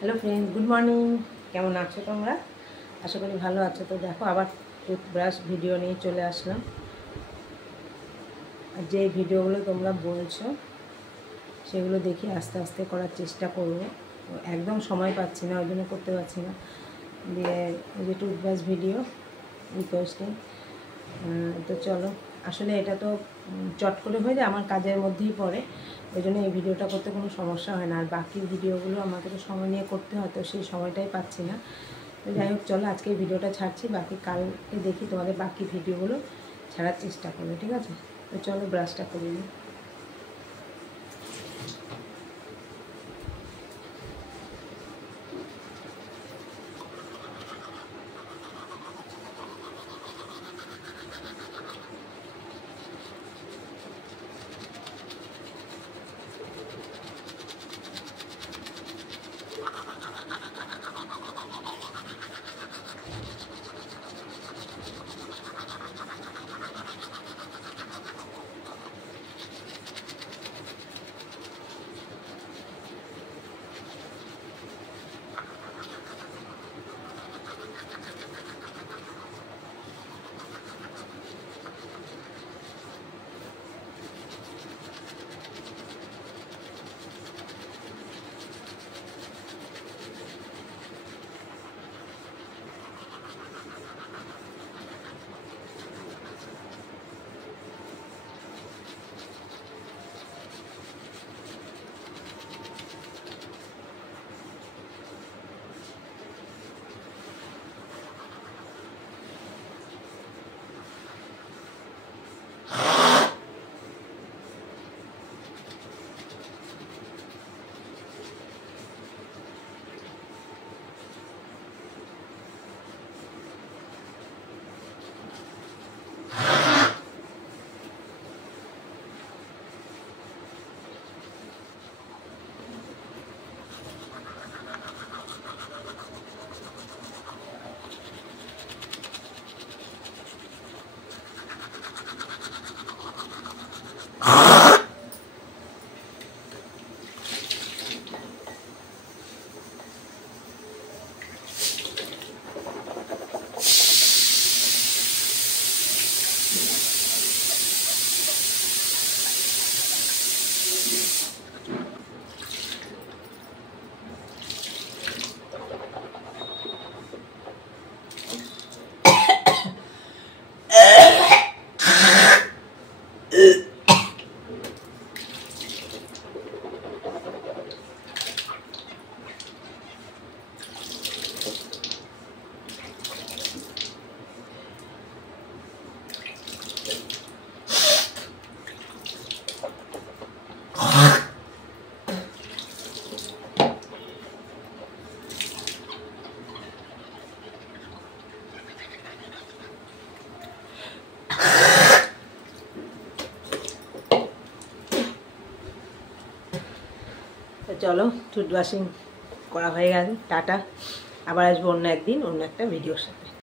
Hello friend, good morning. কেমন আছো তোমরা? আশা করি ভালো আছো। তো দেখো, আবার টুথব্রাশ ভিডিও নিয়ে চলে আসলাম। আর যে ভিডিওগুলো তোমরা বলছো সেগুলো দেখি আস্তে আস্তে করার চেষ্টা করবো। একদম সময় পাচ্ছি না, ওই জন্য করতে পারছি না। দিয়ে এই যে টুথব্রাশ ভিডিও রিকোয়েস্টিং, তো চলো। আসলে এটা তো চট করে হয়ে যায়, আমার কাজের মধ্যেই পড়ে, ওই জন্য এই ভিডিওটা করতে কোনো সমস্যা হয় না। আর বাকি ভিডিওগুলো আমাকে তো সময় নিয়ে করতে হয়, তো সেই সময়টাই পাচ্ছি না। তো যাই হোক, চলো আজকে এই ভিডিওটা ছাড়ছি, বাকি কালকে দেখি তোমাদের বাকি ভিডিওগুলো ছাড়ার চেষ্টা করবে, ঠিক আছে? তো চলো ব্রাশটা করে নিই। তো চলো, টুথব্রাশিং করা হয়ে গেল, টাটা। আবার আসবো অন্য একদিন অন্য একটা ভিডিওর সাথে।